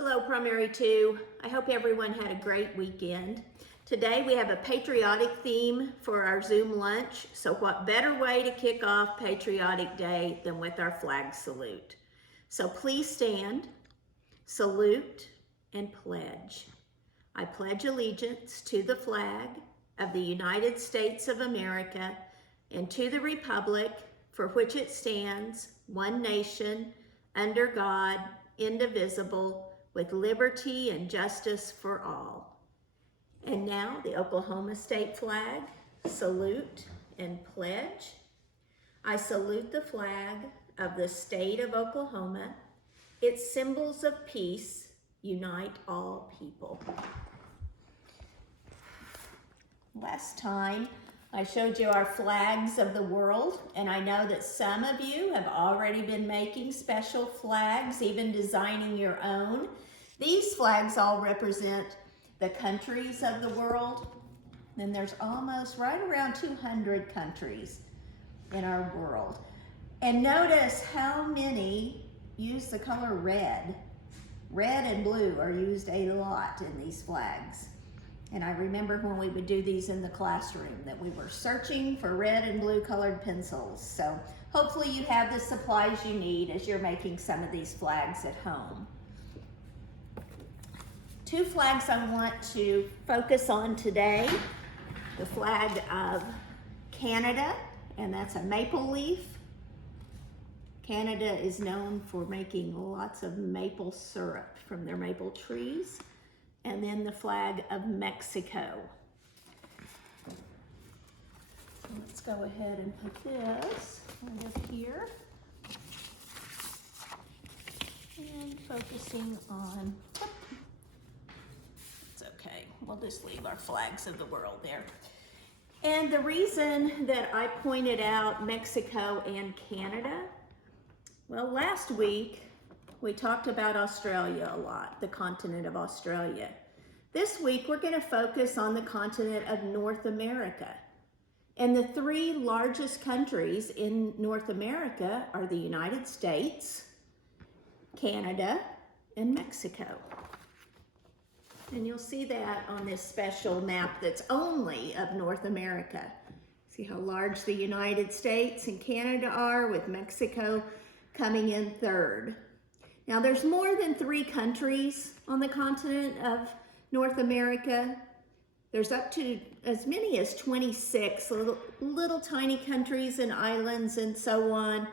Hello, Primary 2. I hope everyone had a great weekend. Today we have a patriotic theme for our Zoom lunch, so what better way to kick off Patriotic Day than with our flag salute. So please stand, salute, and pledge. I pledge allegiance to the flag of the United States of America and to the republic for which it stands, one nation, under God, indivisible, with liberty and justice for all. And now the Oklahoma state flag, salute and pledge. I salute the flag of the state of Oklahoma. Its symbols of peace unite all people. Last time I showed you our flags of the world, and I know that some of you have already been making special flags, even designing your own. These flags all represent the countries of the world. And there's almost right around 200 countries in our world. And notice how many use the color red. Red and blue are used a lot in these flags. And I remember when we would do these in the classroom that we were searching for red and blue colored pencils. So hopefully you have the supplies you need as you're making some of these flags at home. Two flags I want to focus on today. The flag of Canada, and that's a maple leaf. Canada is known for making lots of maple syrup from their maple trees. And then the flag of Mexico. So let's go ahead and put this right up here. And focusing on, it's okay, we'll just leave our flags of the world there. And the reason that I pointed out Mexico and Canada, well, last week, we talked about Australia a lot, the continent of Australia. This week, we're going to focus on the continent of North America. And the three largest countries in North America are the United States, Canada, and Mexico. And you'll see that on this special map that's only of North America. See how large the United States and Canada are, with Mexico coming in third. Now, there's more than 3 countries on the continent of North America. There's up to as many as 26 little tiny countries and islands and so on,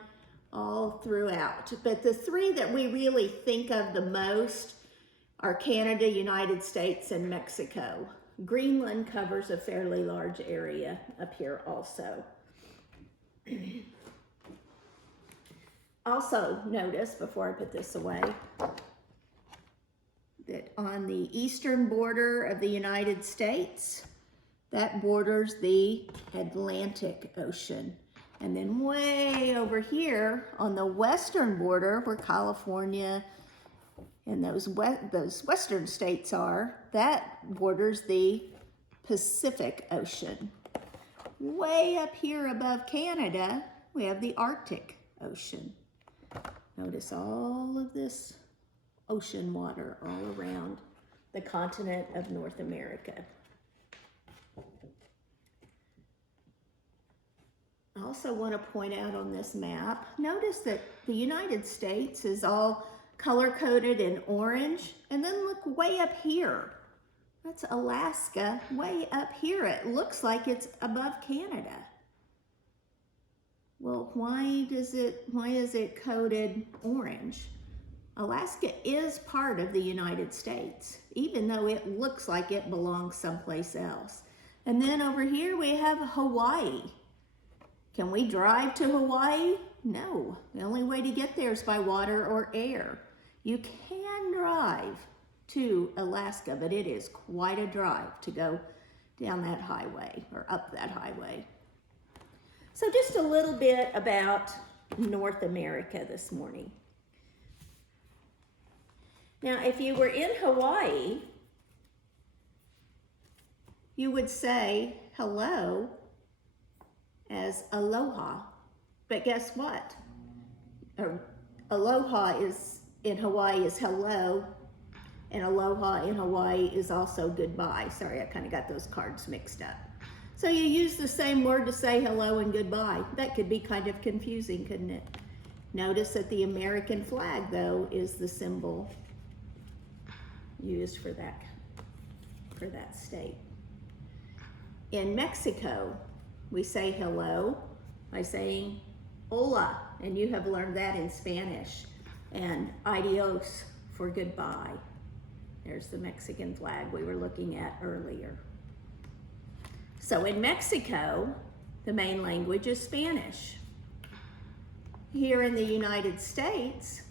all throughout. But the 3 that we really think of the most are Canada, United States, and Mexico. Greenland covers a fairly large area up here also. Also notice, before I put this away, that on the eastern border of the United States, that borders the Atlantic Ocean. And then way over here on the western border, where California and those western states are, that borders the Pacific Ocean. Way up here above Canada, we have the Arctic Ocean. Notice all of this ocean water all around the continent of North America. I also want to point out on this map, notice that the United States is all color-coded in orange, and then look way up here. That's Alaska, way up here. It looks like it's above Canada. Well, why is it coded orange? Alaska is part of the United States, even though it looks like it belongs someplace else. And then over here we have Hawaii. Can we drive to Hawaii? No. The only way to get there is by water or air. You can drive to Alaska, but it is quite a drive to go down that highway or up that highway. So just a little bit about North America this morning. Now, if you were in Hawaii, you would say hello as aloha. But guess what? Aloha is in Hawaii is hello, And aloha in Hawaii is also goodbye. Sorry, I kind of got those cards mixed up. So you use the same word to say hello and goodbye. That could be kind of confusing, couldn't it? Notice that the American flag, though, is the symbol used for that state. In Mexico, we say hello by saying hola, and you have learned that in Spanish, and adios for goodbye. There's the Mexican flag we were looking at earlier. So in Mexico, the main language is Spanish. Here in the United States,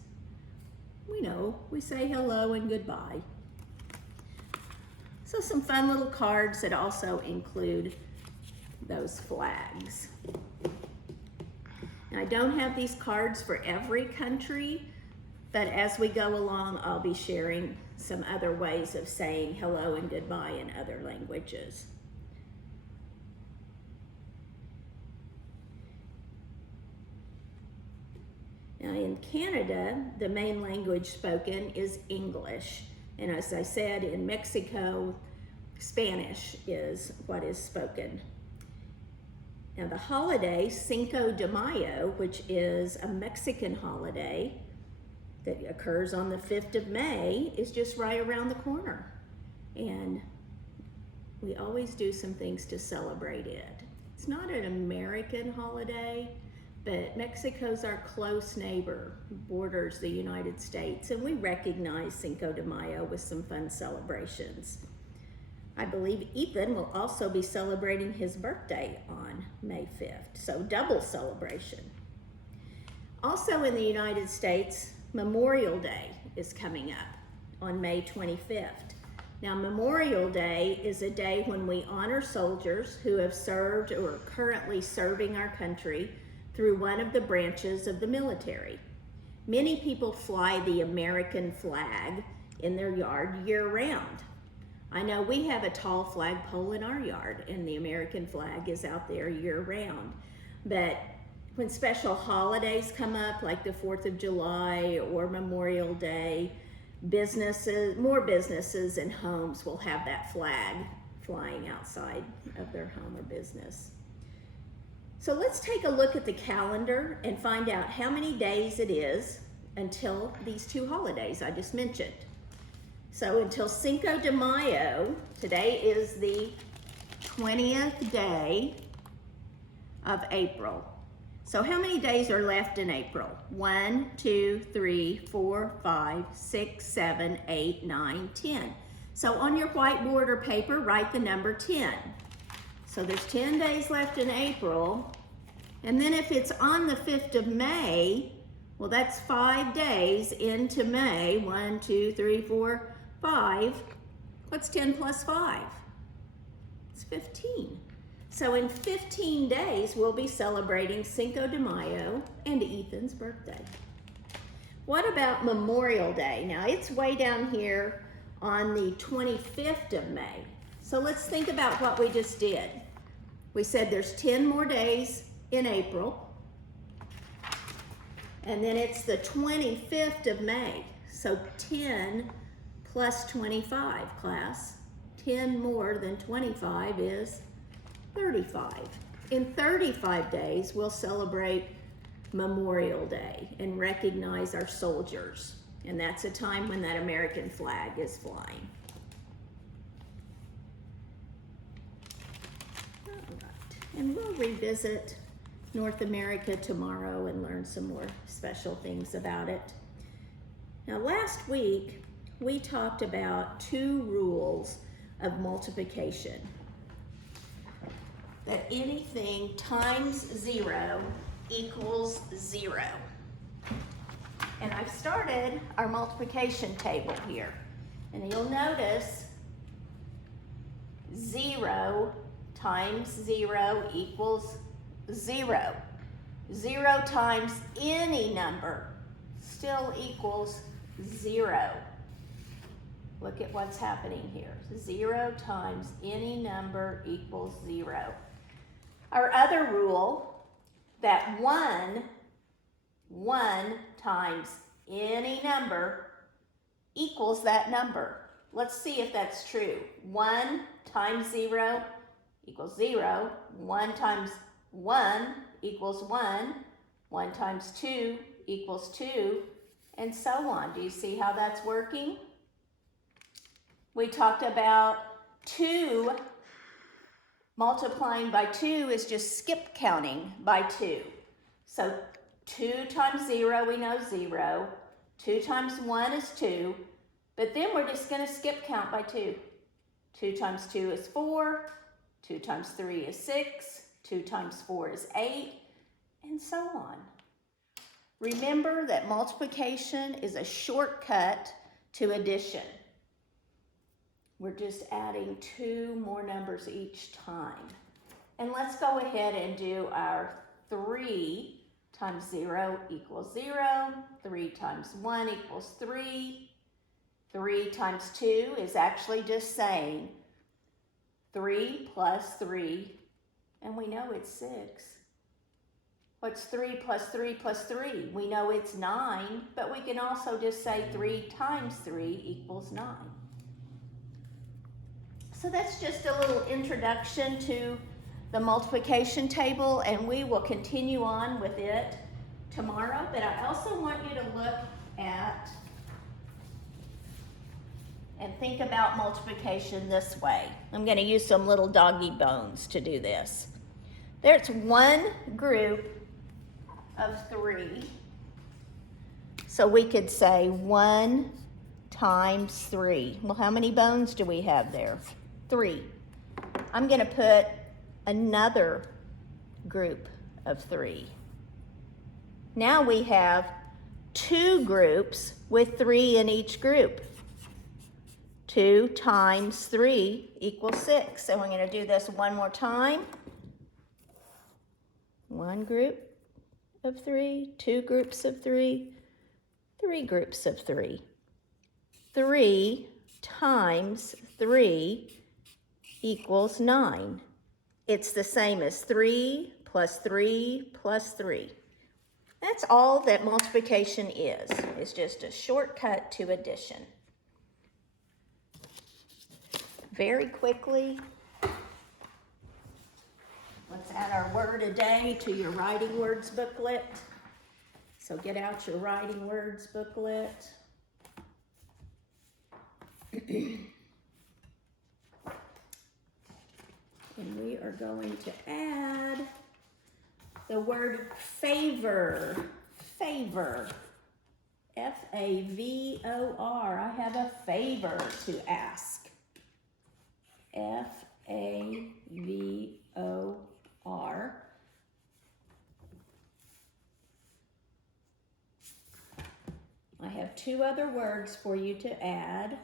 we say hello and goodbye. So some fun little cards that also include those flags. Now, I don't have these cards for every country, but as we go along, I'll be sharing some other ways of saying hello and goodbye in other languages. Now, in Canada, the main language spoken is English. And as I said, in Mexico, Spanish is what is spoken. Now, the holiday, Cinco de Mayo, which is a Mexican holiday that occurs on the 5th of May, is just right around the corner. And we always do some things to celebrate it. It's not an American holiday, but Mexico's our close neighbor, borders the United States, and we recognize Cinco de Mayo with some fun celebrations. I believe Ethan will also be celebrating his birthday on May 5th, so double celebration. Also in the United States, Memorial Day is coming up on May 25th. Now, Memorial Day is a day when we honor soldiers who have served or are currently serving our country through one of the branches of the military. Many people fly the American flag in their yard year-round. I know we have a tall flagpole in our yard, and the American flag is out there year-round. But when special holidays come up, like the 4th of July or Memorial Day, more businesses and homes will have that flag flying outside of their home or business. So let's take a look at the calendar and find out how many days it is until these two holidays I just mentioned. So until Cinco de Mayo, today is the 20th day of April. So how many days are left in April? 1, 2, 3, 4, 5, 6, 7, 8, 9, 10. So on your whiteboard or paper, write the number 10. So there's 10 days left in April. And then if it's on the 5th of May, well, that's 5 days into May. 1, 2, 3, 4, 5. What's 10 plus 5? It's 15. So in 15 days, we'll be celebrating Cinco de Mayo and Ethan's birthday. What about Memorial Day? Now, it's way down here on the 25th of May. So let's think about what we just did. We said there's 10 more days in April, and then it's the 25th of May. So 10 plus 25, class. 10 more than 25 is 35. In 35 days, we'll celebrate Memorial Day and recognize our soldiers. And that's a time when that American flag is flying. All right. And we'll revisit North America tomorrow and learn some more special things about it. Now, last week, we talked about 2 rules of multiplication. That anything times 0 equals 0. And I've started our multiplication table here. And you'll notice 0 times 0 equals 0. 0 times any number still equals 0. Look at what's happening here. 0 times any number equals 0. Our other rule, that 1 times any number equals that number. Let's see if that's true. 1 times 0 equals 0. 1 times 1 equals 1. 1 times 2 equals 2, and so on. Do you see how that's working? We talked about 2 multiplying by 2 is just skip counting by 2. So 2 times 0, we know 0. 2 times 1 is 2, but then we're just going to skip count by 2. 2 times 2 is 4. 2 times 3 is 6. 2 times 4 is 8, and so on. Remember that multiplication is a shortcut to addition. We're just adding 2 more numbers each time. And let's go ahead and do our 3 times 0 equals 0. 3 times 1 equals 3. 3 times 2 is actually just saying 3 plus 3, and we know it's 6. What's 3 plus 3 plus 3? We know it's 9, but we can also just say 3 times 3 equals 9. So that's just a little introduction to the multiplication table, and we will continue on with it tomorrow. But I also want you to look at and think about multiplication this way. I'm going to use some little doggy bones to do this. There's one group of 3. So we could say 1 times 3. Well, how many bones do we have there? 3. I'm going to put another group of 3. Now we have 2 groups with 3 in each group. 2 times 3 equals 6. And we're going to do this one more time. 1 group of 3, 2 groups of 3, 3 groups of 3. 3 times 3 equals 9. It's the same as 3 plus 3 plus 3. That's all that multiplication is. It's just a shortcut to addition. Very quickly, let's add our word a day to your writing words booklet. So get out your writing words booklet. And we are going to add the word favor. Favor. F-A-V-O-R. I have a favor to ask. F-A-V-O-R. I have 2 other words for you to add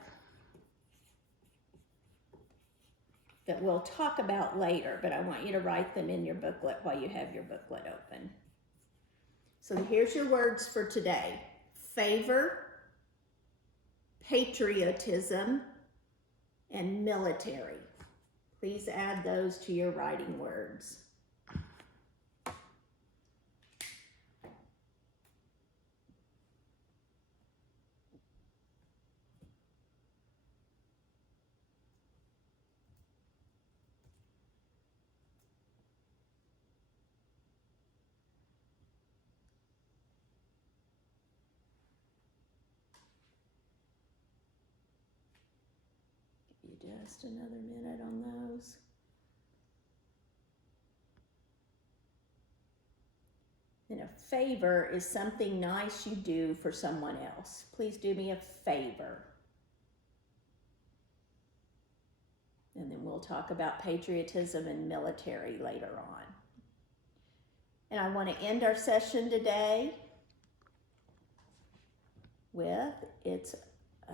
that we'll talk about later, but I want you to write them in your booklet while you have your booklet open. So here's your words for today. Favor, patriotism, and military. Please add those to your writing words. Just another minute on those. And a favor is something nice you do for someone else. Please do me a favor. And then we'll talk about patriotism and military later on. And I want to end our session today with, it's a